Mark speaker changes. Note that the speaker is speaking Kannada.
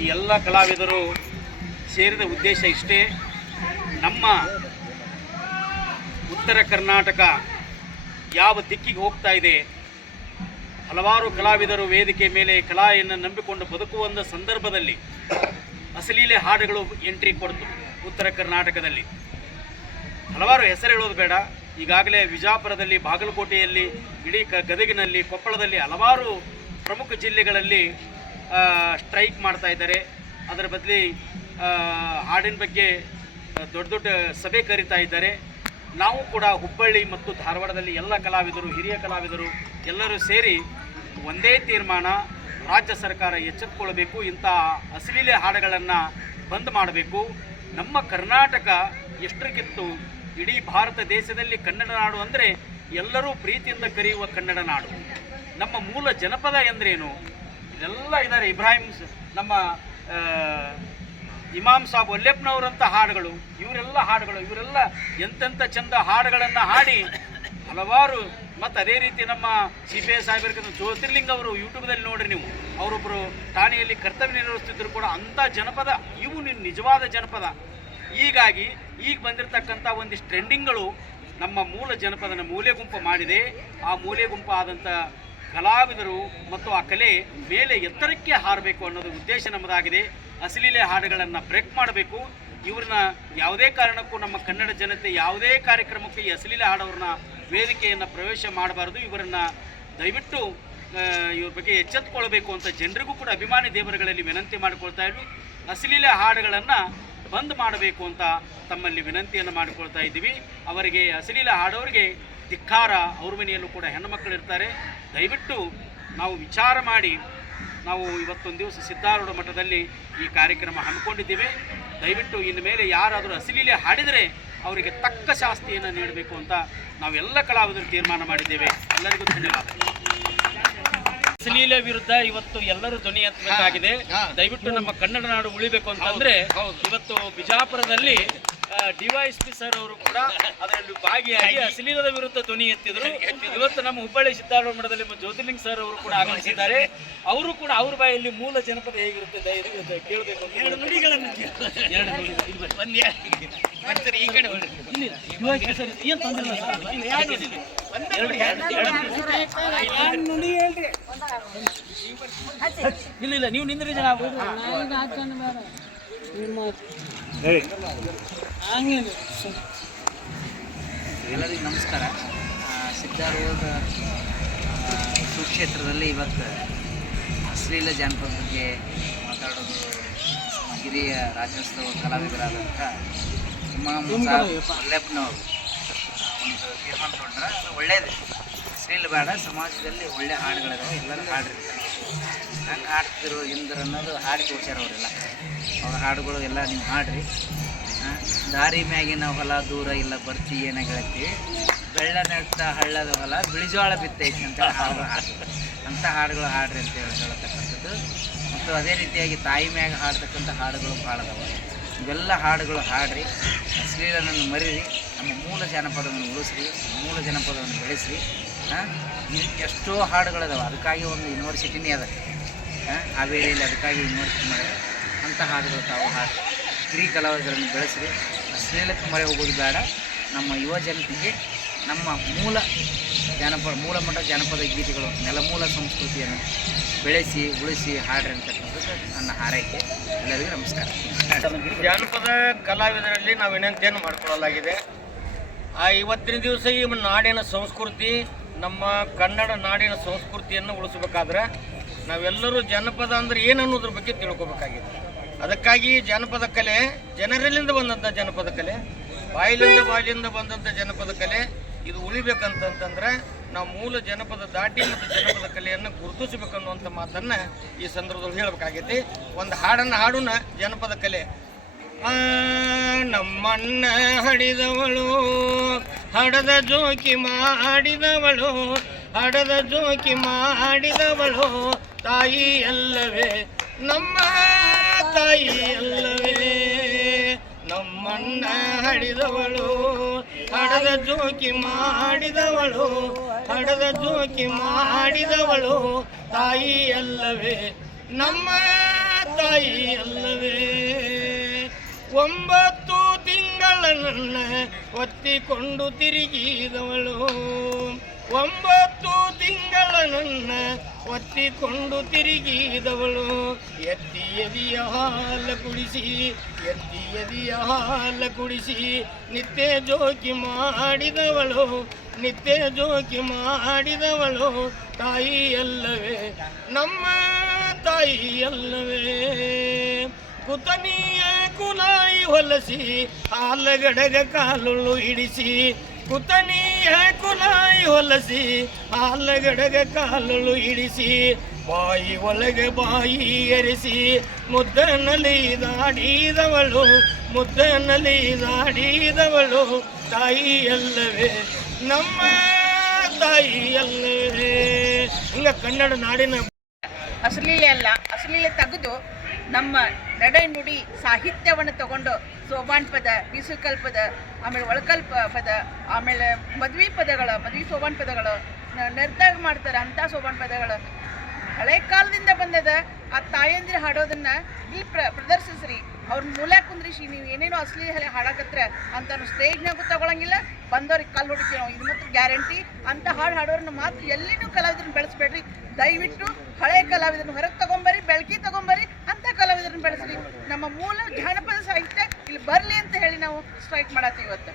Speaker 1: ಈ ಎಲ್ಲ ಕಲಾವಿದರು ಸೇರಿದ ಉದ್ದೇಶ ಇಷ್ಟೇ. ನಮ್ಮ ಉತ್ತರ ಕರ್ನಾಟಕ ಯಾವ ದಿಕ್ಕಿಗೆ ಹೋಗ್ತಾ ಇದೆ, ಹಲವಾರು ಕಲಾವಿದರು ವೇದಿಕೆ ಮೇಲೆ ಕಲೆಯನ್ನು ನಂಬಿಕೊಂಡು ಬದುಕುವಂಥ ಸಂದರ್ಭದಲ್ಲಿ ಅಸಲೀಲೆ ಹಾಡುಗಳು ಎಂಟ್ರಿ ಕೊಡ್ತು ಉತ್ತರ ಕರ್ನಾಟಕದಲ್ಲಿ. ಹಲವಾರು ಹೆಸರು ಹೇಳೋದು ಬೇಡ. ಈಗಾಗಲೇ ವಿಜಾಪುರದಲ್ಲಿ, ಬಾಗಲಕೋಟೆಯಲ್ಲಿ, ಇಡೀ ಗದಗಿನಲ್ಲಿ, ಕೊಪ್ಪಳದಲ್ಲಿ ಹಲವಾರು ಪ್ರಮುಖ ಜಿಲ್ಲೆಗಳಲ್ಲಿ ಸ್ಟ್ರೈಕ್ ಮಾಡ್ತಾ ಇದ್ದಾರೆ. ಅದರ ಬದಲಿ ಹಾಡಿನ ಬಗ್ಗೆ ದೊಡ್ಡ ದೊಡ್ಡ ಸಭೆ ಕರೀತಾ ಇದ್ದಾರೆ. ನಾವು ಕೂಡ ಹುಬ್ಬಳ್ಳಿ ಮತ್ತು ಧಾರವಾಡದಲ್ಲಿ ಎಲ್ಲ ಕಲಾವಿದರು, ಹಿರಿಯ ಕಲಾವಿದರು ಎಲ್ಲರೂ ಸೇರಿ ಒಂದೇ ತೀರ್ಮಾನ, ರಾಜ್ಯ ಸರ್ಕಾರ ಎಚ್ಚೆತ್ತುಕೊಳ್ಬೇಕು ಇಂಥ ಅಶ್ಲೀಲೆ ಹಾಡುಗಳನ್ನು ಬಂದ್ ಮಾಡಬೇಕು. ನಮ್ಮ ಕರ್ನಾಟಕ ಎಷ್ಟರಿಗಿತ್ತು ಇಡೀ ಭಾರತ ದೇಶದಲ್ಲಿ ಕನ್ನಡ ನಾಡು ಅಂದರೆ ಎಲ್ಲರೂ ಪ್ರೀತಿಯಿಂದ ಕರೆಯುವ ಕನ್ನಡ ನಾಡು. ನಮ್ಮ ಮೂಲ ಜನಪದ ಎಂದ್ರೇನು? ಇದೆಲ್ಲ ಇದ್ದಾರೆ ಇಬ್ರಾಹಿಂ ನಮ್ಮ ಇಮಾಮ್ ಸಾಬ್ ಒಲ್ಲೆಪ್ಪನವರಂಥ ಹಾಡುಗಳು, ಇವರೆಲ್ಲ ಹಾಡುಗಳು, ಇವರೆಲ್ಲ ಎಂತೆಂಥ ಚಂದ ಹಾಡುಗಳನ್ನು ಹಾಡಿ ಹಲವಾರು, ಮತ್ತು ಅದೇ ರೀತಿ ನಮ್ಮ ಸಿ ಪಿ ಎಸ್ ಸಾಹೇಬರ ಜ್ಯೋತಿರ್ಲಿಂಗ್ ಅವರು ಯೂಟ್ಯೂಬ್ದಲ್ಲಿ ನೋಡ್ರಿ ನೀವು ಅವರೊಬ್ಬರು ಠಾಣೆಯಲ್ಲಿ ಕರ್ತವ್ಯ ನಿರ್ವಹಿಸ್ತಿದ್ರು ಕೂಡ ಅಂಥ ಜನಪದ, ಇವು ನಿನ್ನ ನಿಜವಾದ ಜನಪದ. ಹೀಗಾಗಿ ಈಗ ಬಂದಿರತಕ್ಕಂಥ ಒಂದಿಷ್ಟು ಟ್ರೆಂಡಿಂಗ್ಗಳು ನಮ್ಮ ಮೂಲ ಜನಪದನ ಮೂಲೆ ಗುಂಪು ಮಾಡಿದೆ. ಆ ಮೂಲೆ ಗುಂಪು ಆದಂಥ ಕಲಾವಿದರು ಮತ್ತು ಆ ಕಲೆ ಮೇಲೆ ಎತ್ತರಕ್ಕೆ ಹಾರಬೇಕು ಅನ್ನೋದು ಉದ್ದೇಶ ನಮ್ಮದಾಗಿದೆ. ಅಸಲೀಲೆ ಹಾಡುಗಳನ್ನು ಬ್ರೇಕ್ ಮಾಡಬೇಕು. ಇವ್ರನ್ನ ಯಾವುದೇ ಕಾರಣಕ್ಕೂ ನಮ್ಮ ಕನ್ನಡ ಜನತೆ ಯಾವುದೇ ಕಾರ್ಯಕ್ರಮಕ್ಕೆ ಈ ಅಸಲೀಲೆ ಹಾಡೋರನ್ನ ವೇದಿಕೆಯನ್ನು ಪ್ರವೇಶ ಮಾಡಬಾರ್ದು. ಇವರನ್ನ ದಯವಿಟ್ಟು ಇವ್ರ ಬಗ್ಗೆ ಎಚ್ಚೆತ್ತುಕೊಳ್ಬೇಕು ಅಂತ ಜನರಿಗೂ ಕೂಡ ಅಭಿಮಾನಿ ದೇವರುಗಳಲ್ಲಿ ವಿನಂತಿ ಮಾಡಿಕೊಳ್ತಾ ಇದ್ವಿ. ಅಸಲೀಲೆ ಹಾಡುಗಳನ್ನು ಬಂದ್ ಮಾಡಬೇಕು ಅಂತ ತಮ್ಮಲ್ಲಿ ವಿನಂತಿಯನ್ನು ಮಾಡಿಕೊಳ್ತಾ ಇದ್ದೀವಿ. ಅವರಿಗೆ ಅಸಲೀಲ ಹಾಡೋರಿಗೆ ಧಿಕ್ಕಾರ, ಅವ್ರ ಮನೆಯಲ್ಲೂ ಕೂಡ ಹೆಣ್ಣುಮಕ್ಕಳು ಇರ್ತಾರೆ ದಯವಿಟ್ಟು ನಾವು ವಿಚಾರ ಮಾಡಿ ನಾವು ಇವತ್ತೊಂದು ದಿವಸ ಸಿದ್ಧಾರೂಢ ಮಠದಲ್ಲಿ ಈ ಕಾರ್ಯಕ್ರಮ ಹಮ್ಮಿಕೊಂಡಿದ್ದೇವೆ. ದಯವಿಟ್ಟು ಇನ್ನು ಮೇಲೆ ಯಾರಾದರೂ ಅಸಲೀಲೆ ಹಾಡಿದರೆ ಅವರಿಗೆ ತಕ್ಕ ಶಾಸ್ತಿಯನ್ನು ನೀಡಬೇಕು ಅಂತ ನಾವೆಲ್ಲ ಕಲಾವಿದರು ತೀರ್ಮಾನ ಮಾಡಿದ್ದೇವೆ. ಎಲ್ಲರಿಗೂ ಧನ್ಯವಾದ ಅಶ್ಲೀಲ ವಿರುದ್ಧ ಇವತ್ತು ಎಲ್ಲರೂ ಧ್ವನಿ ಎತ್ತಬೇಕಾಗಿದೆ. ದಯವಿಟ್ಟು ನಮ್ಮ ಕನ್ನಡ ನಾಡು ಉಳಿಬೇಕು ಅಂತಂದ್ರೆ ಇವತ್ತು ಬಿಜಾಪುರದಲ್ಲಿ ಡಿವೈಎಸ್ಪಿ ಸರ್ ಅವರು ಕೂಡ ಅದರಲ್ಲಿ ಭಾಗಿಯಾಗಿ ಅಶ್ಲೀಲದ ವಿರುದ್ಧ ಧ್ವನಿ ಎತ್ತಿದ್ರು. ಇವತ್ತು ನಮ್ಮ ಹುಬ್ಬಳ್ಳಿ ಸಿದ್ದಾರೂಢ ಮಠದಲ್ಲಿ ನಮ್ಮ ಜ್ಯೋತಿರ್ಲಿಂಗ್ ಸರ್ ಅವರು ಕೂಡ ಆಗಮಿಸಿದ್ದಾರೆ. ಅವರು ಕೂಡ ಅವ್ರ ಬಾಯಲ್ಲಿ ಮೂಲ ಜನಪದ ಹೇಗಿರುತ್ತೆ ಕೇಳಬೇಕು ಎರಡು ನುಡಿಗಳನ್ನು ಇಲ್ಲಿ ಈ ಕಡೆ ಬರ್ರಿ. ಇಲ್ಲಿ DYSP ಸರ್ ಏನ್ ತೊಂದ್ರೆ ಇಲ್ಲ ಸರ್. ಎರಡು- ಎರಡು- ಇಲ್ಲ ಇಲ್ಲ ನೀವು ನಿಂದ್ರಿ ಜನ.
Speaker 2: ಎಲ್ಲರಿಗೂ ನಮಸ್ಕಾರ. ಸಿದ್ಧಾರೂಢ ಸುಕ್ಷೇತ್ರದಲ್ಲಿ ಇವತ್ತು ಅಶ್ಲೀಲ ಜಾನಪದ ಬಗ್ಗೆ ಮಾತಾಡೋದು ಹಿರಿಯ ರಾಜ್ಯೋತ್ಸವ ಕಲಾವಿದರಾದಂಥ ಮಲ್ಲೆಪ್ಪನವರು ಒಂದು ತೀರ್ಮಾನ ತೊಗೊಂಡ್ರೆ ಅದು ಒಳ್ಳೇದು. ಅಶ್ಲೀಲ ಬೇಡ ಸಮಾಜದಲ್ಲಿ ಒಳ್ಳೆ ಹಾಡುಗಳಿದಾವೆ ಎಲ್ಲರೂ ಹಾಡಿರ್ತಾರೆ. ಹಂಗೆ ಹಾಡ್ತಿದ್ರು ಹಿಂದರು ಅನ್ನೋದು ಹಾಡಿ ತೋರಿಸ್ಯಾರ ಅವರೆಲ್ಲ ಅವ್ರ ಹಾಡುಗಳು ಎಲ್ಲ ನೀವು ಹಾಡ್ರಿ. ದಾರಿ ಮ್ಯಾಗಿನ ಹೊಲ ದೂರ ಇಲ್ಲ ಬರ್ತಿ ಏನ ಗೆಳತಿ. ಬೆಳ್ಳ ನೆಟ್ಟ ಹಳ್ಳದ ಹೊಲ ಬಿಳಿಜೋಳ ಬಿತ್ತೈತಿ ಅಂತ ಹಾಡು. ಅಂಥ ಹಾಡುಗಳು ಹಾಡ್ರಿ ಅಂತ ಹೇಳಿ ಹೇಳತಕ್ಕಂಥದ್ದು. ಮತ್ತು ಅದೇ ರೀತಿಯಾಗಿ ತಾಯಿ ಮ್ಯಾಗ ಹಾಡ್ತಕ್ಕಂಥ ಹಾಡುಗಳು ಭಾಳ ಅದಾವ. ಇವೆಲ್ಲ ಹಾಡುಗಳು ಹಾಡ್ರಿ. ಅಶ್ಲೀಲನನ್ನು ಮರೀರಿ. ನಮ್ಮ ಮೂಲ ಜನಪದವನ್ನು ಉಳಿಸ್ರಿ. ಮೂಲ ಜನಪದವನ್ನು ಬೆಳೆಸ್ರಿ. ಹಾಂ ಎಷ್ಟೋ ಹಾಡುಗಳಿದಾವೆ. ಅದಕ್ಕಾಗಿ ಒಂದು ಯೂನಿವರ್ಸಿಟಿನೇ ಅದ. ಆ, ವೇಳೆಯಲ್ಲಿ ಅದಕ್ಕಾಗಿ ಯೂನಿವರ್ಸಿಟಿ ಮಾಡಿದೆ ಅಂಥ ಹಾಡುಗಳು ತಾವು ಹಾಡಿ ಹಿರಿ ಕಲಾವಿದರನ್ನು ಬೆಳೆಸಿದೆ ಅಶ್ಲೀಲಕ್ಕೆ ಮೊರೆ ಹೋಗೋದು ಬೇಡ. ನಮ್ಮ ಯುವ ಜನತೆಗೆ ನಮ್ಮ ಮೂಲ ಜಾನಪದ ಮೂಲ ಮಟ್ಟ ಜಾನಪದ ಗೀತೆಗಳು, ನೆಲಮೂಲ ಸಂಸ್ಕೃತಿಯನ್ನು ಬೆಳೆಸಿ, ಉಳಿಸಿ ಹಾಡ್ರಿ ಅಂತಕ್ಕಂಥದ್ದು ನನ್ನ ಹಾರೈಕೆ. ಎಲ್ಲರಿಗೂ ನಮಸ್ಕಾರ.
Speaker 3: ಜಾನಪದ ಕಲಾವಿದರಲ್ಲಿ ನಾವು ವಿನಂತಿಯನ್ನು ಮಾಡಿಕೊಳ್ಳಲಾಗಿದೆ. ಆ ಇವತ್ತಿನ ದಿವಸ ಈ ನಾಡಿನ ಸಂಸ್ಕೃತಿ, ನಮ್ಮ ಕನ್ನಡ ನಾಡಿನ ಸಂಸ್ಕೃತಿಯನ್ನು ಉಳಿಸಬೇಕಾದ್ರೆ ನಾವೆಲ್ಲರೂ ಜನಪದ ಅಂದ್ರೆ ಏನು ಅನ್ನೋದ್ರ ಬಗ್ಗೆ ತಿಳ್ಕೊಬೇಕಾಗಿದೆ. ಅದಕ್ಕಾಗಿ ಜಾನಪದ ಕಲೆ, ಜನರಲ್ಲಿಂದ ಬಂದಂಥ ಜನಪದ ಕಲೆ, ಬಾಯಿಲಿಂದ ಬಾಯಿಲಿಂದ ಬಂದಂಥ ಜನಪದ ಕಲೆ, ಇದು ಉಳಿಬೇಕಂತಂತಂದ್ರೆ ನಾವು ಮೂಲ ಜನಪದ ದಾಟಿ ಮತ್ತು ಜನಪದ ಕಲೆಯನ್ನು ಗುರುತಿಸಬೇಕನ್ನುವಂಥ ಮಾತನ್ನು ಈ ಸಂದರ್ಭದಲ್ಲಿ ಹೇಳಬೇಕಾಗೈತಿ. ಒಂದು ಹಾಡನ್ನು ಹಾಡೋಣ, ಜನಪದ ಕಲೆ. ನಮ್ಮಣ್ಣ ಹಡಿದವಳು, ಹಡದ ಜೋಕಿ ಮಾಡಿದವಳು, ಹಡದ ಜೋಕಿ ಮಾಡಿದವಳು, ತಾಯಿ ಅಲ್ಲವೇ ನಮ್ಮ ತಾಯಿ ಅಲ್ಲವೇ ನಮ್ಮಣ್ಣ ಹಡಿದವಳು, ಹಡದ ಜೋಕಿ ಮಾಡಿದವಳು, ಹಡದ ಜೋಕಿ ಮಾಡಿದವಳು ತಾಯಿ ಅಲ್ಲವೇ? ನಮ್ಮ ತಾಯಿ ಅಲ್ಲವೇ? ಒಂಬತ್ತು ತಿಂಗಳ ನನ್ನ ಒತ್ತಿಕೊಂಡು ತಿರುಗಿದವಳು. ಒಂಬತ್ತು ತಿಂಗಳ ನನ್ನ ಒತ್ತಿಕೊಂಡು ತಿರುಗಿದವಳು. ಎತ್ತಿ ಹಾಲ ಕುಡಿಸಿ, ಎತ್ತಿ ಹಾಲ ಕುಡಿಸಿ ನಿತ್ಯ ಜೋಕಿ ಮಾಡಿದವಳು, ನಿತ್ಯ ಜೋಕಿ ಮಾಡಿದವಳು. ತಾಯಿ ಅಲ್ಲವೇ ನಮ್ಮ ತಾಯಿಯಲ್ಲವೇ. ಕುತನಿಯ ಕುಲಾಯಿ ಹೊಲಸಿ, ಹಾಲಗಡಗ ಕಾಲುಳು ಹಿಡಿಸಿ ಕುತನಿಯ ಕುಲಾಯಿ ಹೊಲಸಿ ಹಾಲಗಡಗ ಕಾಲುಳು ಇಳಿಸಿ ಬಾಯಿ ಒಳಗೆ ಬಾಯಿ ಎರಿಸಿ, ಮುದ್ದನಲ್ಲಿ ದಾಡಿದವಳು ಮುದ್ದನಲ್ಲಿ ದಾಡಿದವಳು ತಾಯಿ ಅಲ್ಲವೇ ನಮ್ಮ ತಾಯಿ ಅಲ್ಲವೇ ಹಿಂಗ ಕನ್ನಡ ನಾಡಿನ
Speaker 4: ಅಶ್ಲೀಲೆ ಅಲ್ಲ, ಅಶ್ಲೀಲೆ ತೆಗೆದು ನಮ್ಮ ನಡೆ ನುಡಿ ಸಾಹಿತ್ಯವನ್ನು ತಗೊಂಡು ಸೋಬಾನ್ ಪದ ಬೀಸುಕಲ್ ಪದ ಆಮೇಲೆ ಒಳಕಲ್ ಪದ ಆಮೇಲೆ ಮದ್ವೆ ಪದಗಳು ಮದ್ವೆ ಸೋಬಾನ್ ಪದಗಳು ನೆರ್ದಾಗ ಮಾಡ್ತಾರೆ ಅಂಥ ಸೋಬಾನ್ ಪದಗಳು ಹಳೆ ಕಾಲದಿಂದ ಬಂದದ, ಆ ತಾಯಂದಿರು ಹಾಡೋದನ್ನ ಇಲ್ಲಿ ಪ್ರ ಪ್ರದರ್ಶಿಸ್ರಿ. ಅವ್ರ ಮೂಲ ಕುಂದ್ರಿಸಿ, ನೀವು ಏನೇನೋ ಅಸಲಿ ಹಾಡಕತ್ರ ಅಂತ ಸ್ಟೇಜ್ನಾಗೂ ತಗೊಳಂಗಿಲ್ಲ ಬಂದವ್ರಿಗೆ ಕಾಲು ಹೊಡಿತೀವಿ ನಾವು ಇದು ಮಾತ್ರ ಗ್ಯಾರಂಟಿ ಅಂತ ಹಾಡು ಹಾಡೋರನ್ನ ಮಾತ್ರ ಎಲ್ಲಿನೂ ಕಲಾವಿದ್ರನ್ನ ಬೆಳೆಸ್ಬೇಡ್ರಿ. ದಯವಿಟ್ಟು ಹಳೆ ಕಲಾವಿದರನ್ನ ಹೊರಗೆ ತಗೊಂಬರ್ರಿ ಬೆಳಕಿ ತಗೊಂಬರ್ರಿ ಅಂತ ಕಲಾವಿದರನ್ನ ಬೆಳೆಸ್ರಿ. ನಮ್ಮ ಮೂಲ ಜಾನಪದ ಸಾಹಿತ್ಯ ಇಲ್ಲಿ ಬರಲಿ ಅಂತ ಹೇಳಿ ನಾವು ಸ್ಟ್ರೈಕ್ ಮಾಡತ್ತೀವಿ ಇವತ್ತು.